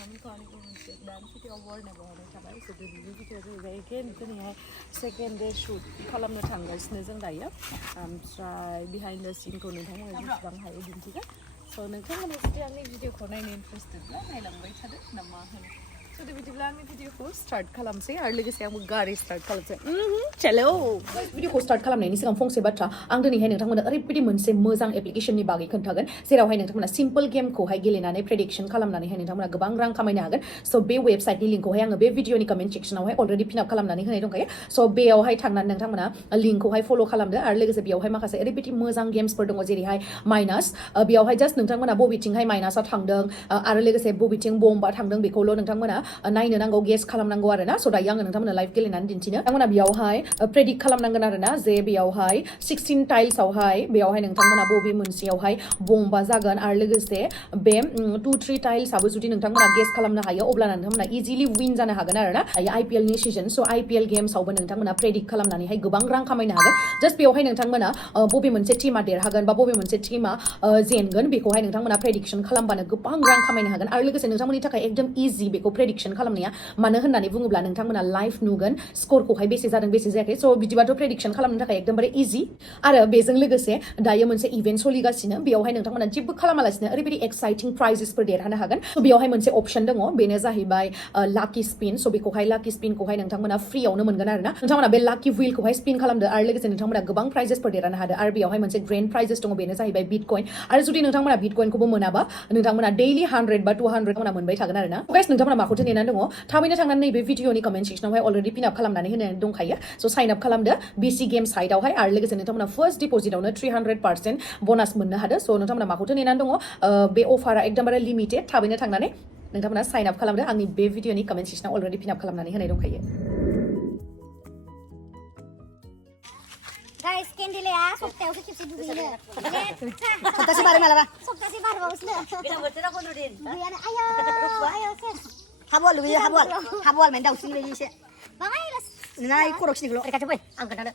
dan video award na bawa tabai so the video जाहैबाय again दिनैहाय second day shoot खालामनो थांगासिनो जों दायो ओमफ्राय behind the scene खौ नोंथांमोना जेसेबां हायो दिन्थिगोन so नोंथांमोना जुदि आंनि भिडिअखौ नायनो इन्टारेस्टेडब्ला नायलांबाय थादो ना मा होनो so the बिदिब्ला आंनि भिडिअखौ स्टार्ट खालामसै आरो लोगोसे आंबो गारि स्टार्ट खालामसै चलो भिडिअखौ स्टार्ट खालामनायनि सिगां फंसे बाथ्रा आं दिनैहाय नोंथांमोना ओरैबायदि मोनसे मोजां एप्लिकेशननि बागै खोन्थागोन जेरावहाय नोंथांमोना सिम्पल गेमखौहाय गेलेनानै प्रेडिक्शन खालामनानैहाय नोंथांमोना गोबां रां खामायनो हागोन so बे वेबसाइटनि लिंकखौहाय आङो बे भिडिअनि कमेन्ट सेक्सनावहाय अलरेडि पिन आप खालामनानै होनाय दंखायो so बेयावहाय थांनानै नोंथांमोना लिंकखौहाय फल' खालामदो आरो लोगोसे बेयावहाय माखासे ओरैबायदि मोजां गेम्सफोर दङ जेरैहाय माइनास बेयावहाय जास्ट नोंथांमोना बबेथिंहाय माइनासा थांदों आरो लोगोसे बबेथिं बम्बा थांदों बेखौल' नोंथांमोना नायनो नांगौ गेस खालामनांगौ आरोना so दायो आङो नोंथांमोना लाइभ गेलेनानै दिन्थिनो नोंथांमोना बेयावहाय प्रेडिक्ट खालामनांगोन आरोना जे बेयावहाय 16 टाइल्सआवहाय बेयावहाय नोंथांमोना बबे मोनसेयावहाय बम्बा जागोन आरो लोगोसे बे 2-3 टाइल्सआबो जुदि नोंथांमोना गेस खालामनो हायो अब्ला नोंथांमोना इजिलि विन जानो हागोन आरोना IPL नि सिजन so IPL गेम्सआवबो नोंथांमोना प्रेडिक्ट खालामनानैहाय गोबां रां खामायनो हागोन जास्ट बेयावहाय नोंथांमोना बबे मोनसे टीमा देरहागोन बा बबे मोनसे टीमा जेनगोन बेखौहाय नोंथांमोना प्रेडिक्शन खालामबानो गोबां रां खामायनो हागोन आरो लोगोसे नोंथांमोननि थाखाय एकदम इजि बेखौ प्रेडिक्शन खालामनाया मानो होननानै बुङोब्ला नोंथांमोना लाइभ नुगोन स्करखौहाय बेसे जादों बेसे जायाखै स' बिदिबाथ' प्रेडिक्शन खालामनो थाखाय एकदमबारे इजि आरो बेजों लोगोसे दायो मोनसे इभेन्ट सोलिगासिनो बेयावहाय नोंथांमोना जेबो खालामालासिनो ओरैबायदि एक्साइटिं प्राइजेसफोर देरहानो हागोन स' बेयावहाय मोनसे अप्शन दङ बेनो जाहैबाय लाकी स्पिन स' बेखौहाय लाकी स्पिनखौहाय नोंथांमोना फ्रियावनो मोनगोन आरोना नोंथांमोना बे लाकी व्हीलखौहाय स्पिन खालामदो आरो लोगोसे नोंथांमोना गोबां प्राइजेसफोर देरहानो हादों आरो बेयावहाय मोनसे ग्रेन्ड प्राइजेस दङ बेनो जाहैबाय बिटकइन आरो जुदि नोंथांमोना बिटकइनखौबो मोनाबा नोंथांमोना डेइलि 100 बा 200 मोनबाय थागोन आरोना गाइस नोंथांमोना माखौथो नेनानै दङ थाबैनो थांनानै नैबे भिडिअनि कमेन्ट सेक्सनावहाय अलरेडि पिन आप खालामनानै होनाय दंखायो स' साइन आप खालामदो BC गेम साइटआवहाय आरो लोगोसे नोंथांमोना फार्स्ट डिप'जिटआवनो 300% ब'नास मोननो हादों स' नोंथांमोना माखौथो नेनानै दङ बे अफारा एकदमबारे लिमिटेड थाबैनो थांनानै नोंथांमोना साइन आप खालामदो आंनि बे भिडिअनि कमेन्ट सेक्सनाव अलरेडि पिन आप खालामनानै होनाय दंखायो Guys, केन्डेलाया सप्तायावसो खेबसे दुगैयो सप्तासे बारो मालाबा सप्तासे बारबावसो गोजां बोथोराव 15 दिन दुगैयानो आयो सेस हाबल दुगैयो हाबल माने दाउसिनि बायदि एसे बाङाय नोंना खर' खिनिखौल' ओरै खाथियाव फै आं खोन्थानो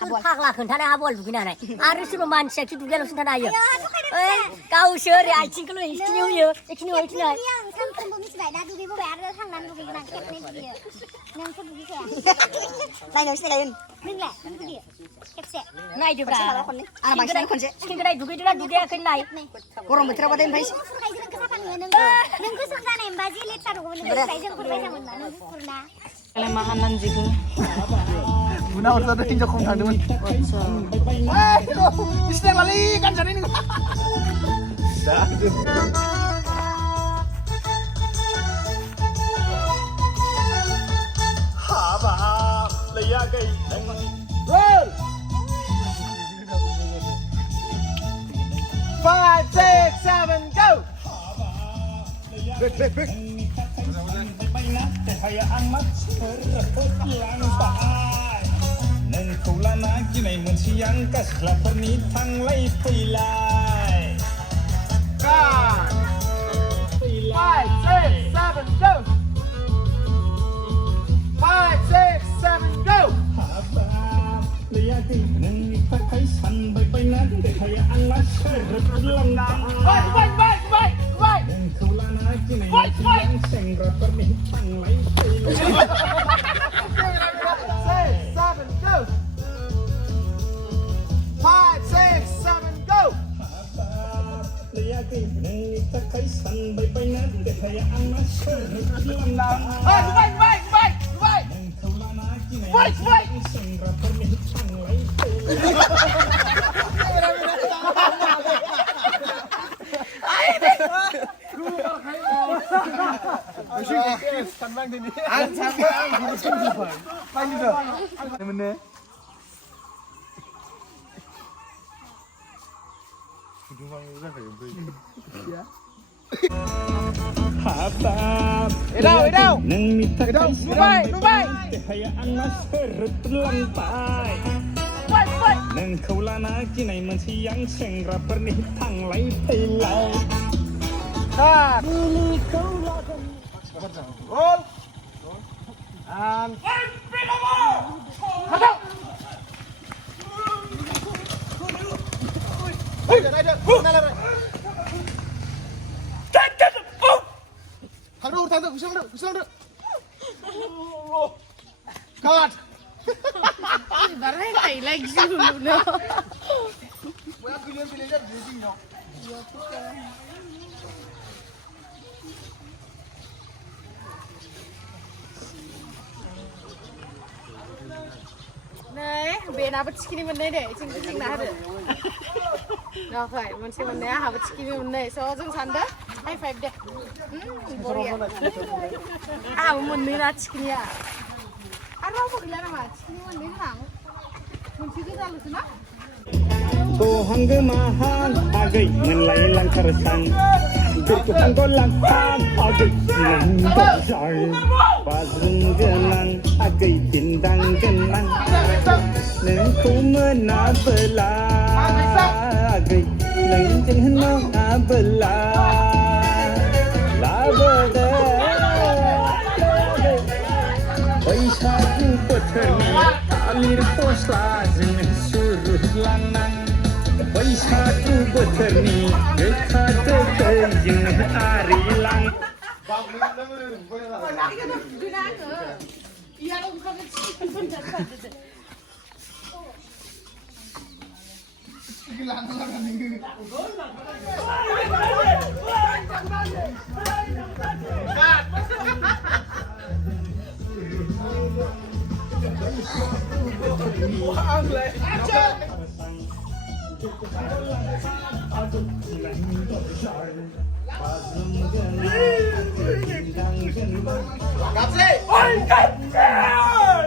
हाबल फाग्ला खोन्थानो हाबल दुगैनो हानाय आरो सोरबा मानसिया खि दुगैयाल'सो खोन्थानो हायो गावसो ओरै आथिंखौल' इखिनि होयो इखिनि होयो इखिनि होयो आं सानफ्रोमबो मिथिबाय दा दुगैबोबाय आरो थांनानै दुगैगोन आं खेबनै दुगैयो नोंसो दुगैखाया नायनायाव सिनायगोन नोंलाय नों दुगैयो खेबसे नायदोब्रा आं बांसिनानो खनसे सिखिनखौ दुगैदोंना दुगैयाखै नाय गरम बोथोरावबाथाय ओमफ्राय जोंखौ साफा नुयो नों गोसोम जानाय होनबा जि लेथ्रा नुगौमोन नों जोंफोर बायसा मोनबा नों गुफुरना kalian mahanan jigo Buna harus ada tinjau kong teman. Istilah lali kan jadi ini. Haba, leya gay. Roll. 5, 6, 7, go. Big. Kekayaan lantai nengkau lana ginai mensiang kaslah pernitang lai pilai 5, 6, 7, go 5, 6, 7, go haba lihat ini pakai sampai painan kekayaan lantai baik nengkau lana ginai mensiang sengra pernitang lai pilai 5, 6, 7, go! Edaw. Nubai. Kekayaan masyarakat lantai. Neng kau lana kinai mensiang sengra pernih tanglai pelai. Ini kau lakukan. Roll. And. Ada. थांदो होसोलांदो God बाराय गायलाय गिलुलुनो Where billion that busy now नै बेनाबो थिखिनि मोननै दे जोंना आरो नाखै मोनसे मोननै आहाबो थिखिनि मोननै स' जों सानदो हाइ फाइभ दे बरिया आहाबो मोननै ना थिखिनिया आरो रावबो गैला नामा थिखिनि मोननै गोनां मोनसे गोजाल'सो ना Hangga mahang agay manlay lang karasang Dito hanggo lang pang agay lang dasar Bazrung ganang agay tindang ganang Nang kumanabala agay Nang jenghanong abala Labada Paisaku petani alir posla jeng suruh lanang Paisaku petani dekate jeng ari lang Iya dong kan Gemsri! Oi, Gemsri!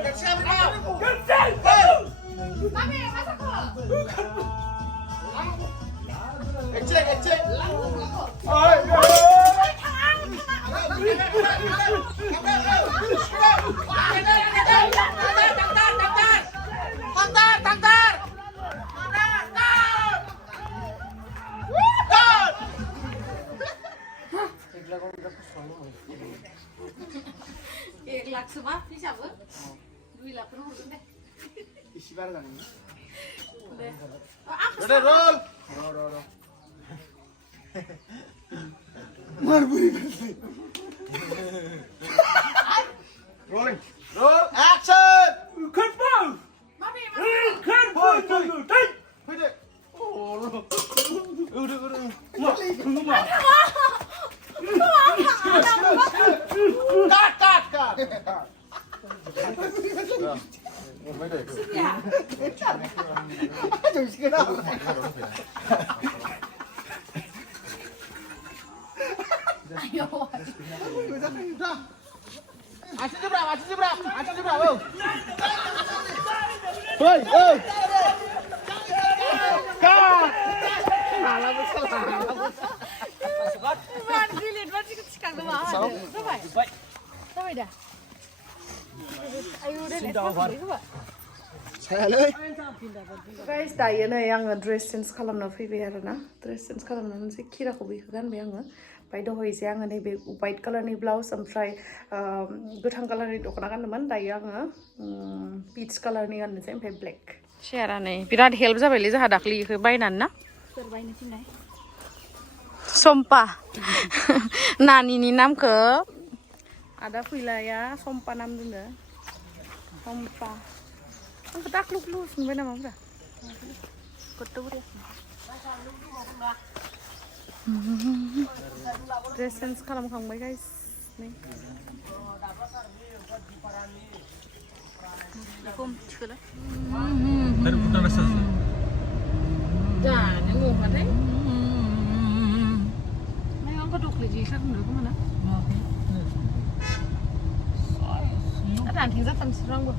Gemsri apa kau? Gemsri! Mami, masak kok? Cek. Oi, Tangtar! एक लाख से माफ नहीं चाहो 2 लाख पर हो गए इसी बार जाने दे Ready, roll! मार बुरी Rolling. Roll. Action! Confirm! Mami, Confirm! Wait it. Oh, Cut! Action berapa? Hoi! Cut! Salah besar. Van dilihat masih kecikang rumah. Sampai dah. Ayo deh. Coba. Guys, दायो नै आङो ड्रेस चेन्ज खालामना फैबाय आरोना dress change खालामनानै मोनसे खिराखौ बेखौ गानबाय आङो ओमफ्राय दहाय जे आङो नैबे वाइट कालारनि ब्लाउस ओमफ्राय गोथां कालारनि दख'ना गानदोंमोन दायो आङो पिच कालारनि गाननोसै ओमफ्राय ब्लेक शेयारा नै बिराद हेल्प जाबायलै जोंहा दाख्लै इखौ बायनानै ना सोर बायनो थिननाय सम्पा नानिनि नामखौ आदा फैलाया सम्पा नाम दोनदो सम्पा आंखौ दाख्लुख्लुस नुबाय नामा ब्रा गथ' बुरिया ड्रेस चेन्ज खालामखांबाय गाइस नै जानो गबाथाय नै आंखौ दख्लि जि सारनो खोमा रानथिं जाथारनोसै आंबो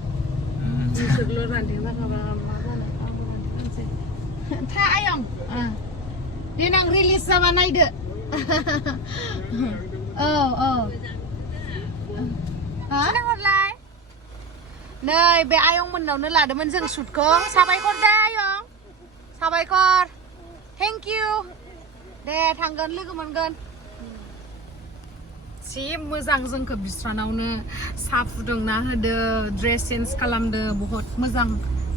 बिसोरल' रानथिं जाखाबा मा जानो आंबो रानथिंसै था आयं देनां रिलिज जाबा नायदो औ हा हरलाय नै बे आयं मोननावनो लादोंमोन जों शुटखौ साबायखर दे आयं साबायखर थेंक इउ दे थांगोन लोगो मोनगोन जि मोजां जोंखौ बिस्रानावनो साहा फुदुंना होदो ड्रेस चेन्ज खालामदो बहुत मोजां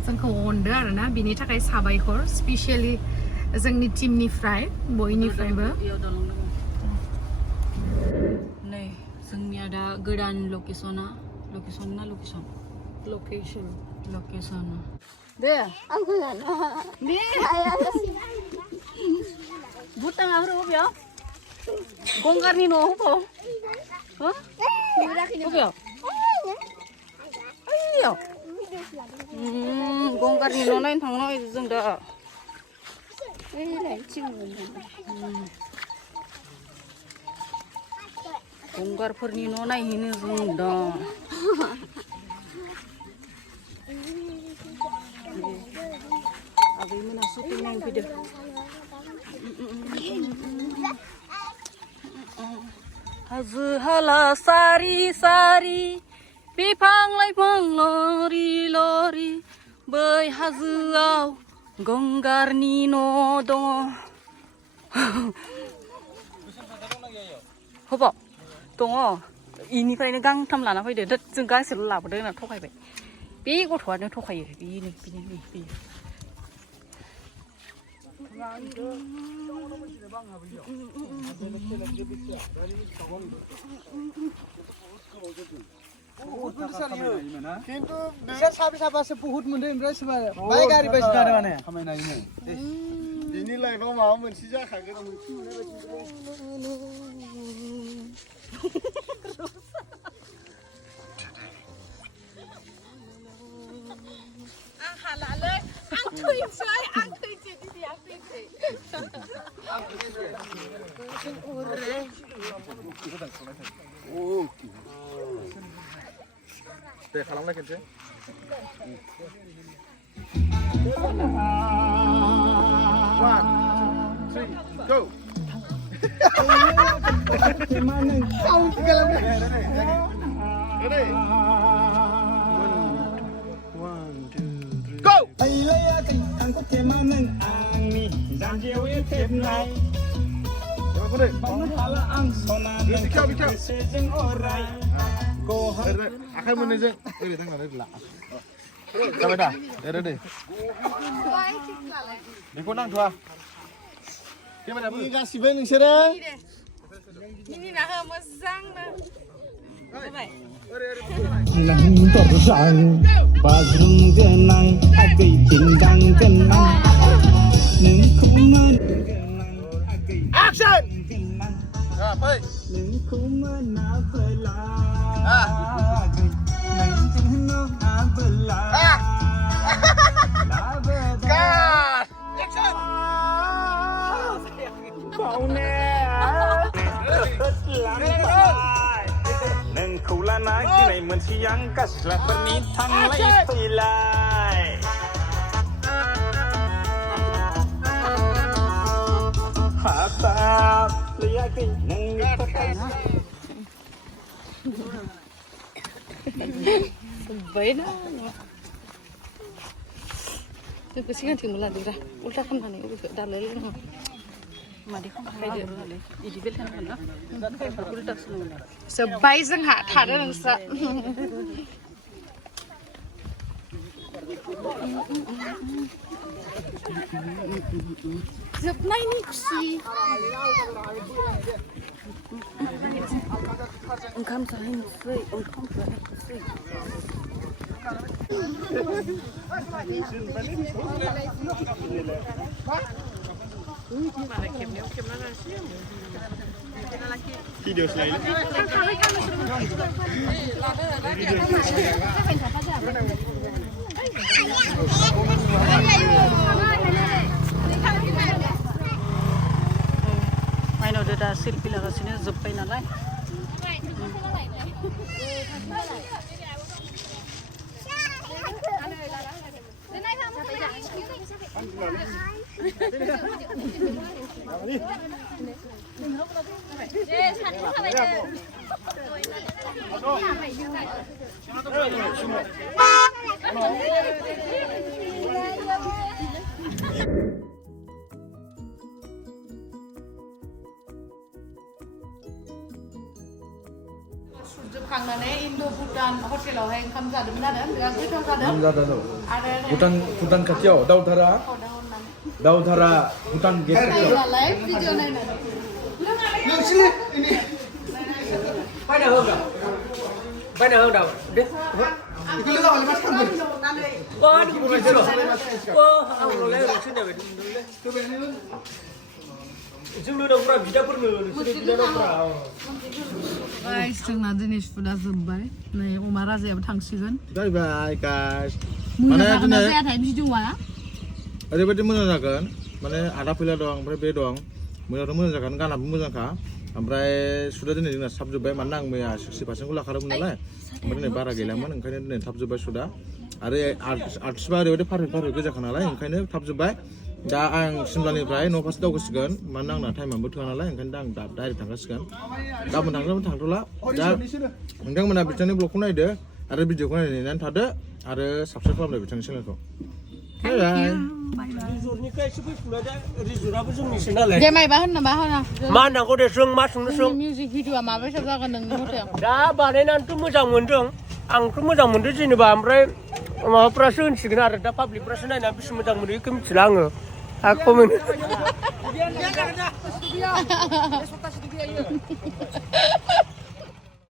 जोंखौ अनदो आरोना बिनि थाखाय साबायखर स्पेशली जोंनि टीमनिफ्राय बयनिफ्रायबो नै जोंनिया दा गोदान लकेसना लकेसन दे आंखौ लाना दे भुटाना बबेयाव गंगारनि न'आव बबेयाव ओइयाव गंगारनि न' नायनो थांनो जों दा गंगारफोरनि न' नायहैनो जों दा आबैमोना शपिं नायनो फैदों हाजो हाला सारि सारि बिफां लाइफां लरि लरि बै हाजोआव गंगारनि न' दङ हब दङ इनिफ्रायनो गांथाम लाना फैदो जों गांसेल' लाबोदों होनना थगायबाय बे गथ'आनो थगायो बेनो खिन्थु बिसोर साब्रै बहुत मोनदों ओमफ्राय सोरबा बाय गारि बायसिना आरो माने खामायनायनो बिनि लाइफआव माबा मोनसे जाखागोन आं हालालै आं थैनोसै दिनै आं थैनोसै दे खालामलाय खेनसे One, two, three, go. Ready? One, two, three, go. आखाइ मोननैजों ओरै दांनानै ला जाबाय दा दे बेखौ नांथ'आ गासिबो नोंसोरो मिनिना हो मोजांनो बाज्रुम गोनां आगै दिंदां गोनां नोंखौ Action! फै नोंखौ मोनाबोला नोंखौ लाना गिनाय मोनसे आं गासिलाफोरनि थांलाय फैलाय हाबाब लैयाखै नोंनि थाखाय बायना जोंखौ सिगांथिंबो लादोरा उल्था खालामनानै अबेखौ दालाय लोङो मादै खालामखायदो इदि बेलथान खाना उल्था सोलोङो जोब्बाय जोंहा थादो नोंस्रा जोबनायनि खुसि ओंखाम जाहैनोसै Video slide. माइनाव दा सेलफि लागासिनो जोब्बाय नालाय जोबखांनानै इन्ड' भुटान हटेलावहाय ओंखाम जादोंमोन आरो बिराद गोथाव जादों भुटान खाथियाव दावधारा भुटान गेट नालाय भिडिअ नायनानै Baina hang daw. Deh. Iku lu awal mas kan. Wah, di bulan jero. Wah, ang lo leh sini be. Jumlah orang bidakur mulu, sini bidakur orang. Guys, जोंना दिनै सुदा जोब्बाय नै उमारा जायाबो थांसिगोन Bye bye guys. मोजां जागोन ना जायाथाय भिडिअआ ओरैबायदि मोजां जागोन माने आदा फैला दं ओमफ्राय बे दं मोजांथ' मोजां जागोन गानाबो मोजांखा ओमफ्राय सुदा दिनै जोंना थाब जोब्बाय मानोना आं मैया 60%खौ लाखादोंमोन नालाय ओमफ्राय दिनै बारा गैलामोन ओंखायनो दिनै थाब जोब्बाय सुदा आरो आर्टिस्टबा ओरैबायदि पारफेक्ट गोजाखा नालाय ओंखायनो थाब जोब्बाय दा आं सिमलानिफ्राय न' फारसे दावगासिगोन मानोना आंना टाइमाबो थोआ नालाय ओंखायनो दा आं डाइरेक्ट थांगासिगोन गाबोन थांथ'ला दा नोंथांमोना बिथांनि ब्लगखौ नायदो आरो भिडिअखौ नायनानै थादो आरो साबस्क्राइब खालामदो बिथांनि चेनेलखौ बाय बाय Resort ni kayak sepi ada resort apa sih ni nalar? दे मायबा होन नामा होना Mana kau deh sung mas sung sung. Music भिडिअआ माबायसा जागोन नोंनि मथे Dah banenan tu moजां मोनदों आं tu मोजां मोनदों जेनेबा ओमफ्राय माबाफ्रासो होनसिगोन आरो दा पाब्लिकफ्रासो नायनानै बेसे मोजां मोनो बेखौ मिथिला आङो आरो कमेन्ट